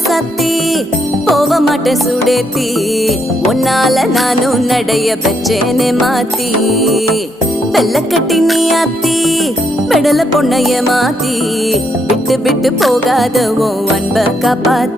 சத்தி போக மாட்டேன் சுடேத்தி உன்னால நானும் நடைய பெச்சேனே மாத்தி வெள்ளக்கட்டி நீ ஆத்தி பெடல பொண்ணைய மாத்தி விட்டு விட்டு போகாத உன் அன்ப காப்பாத்தி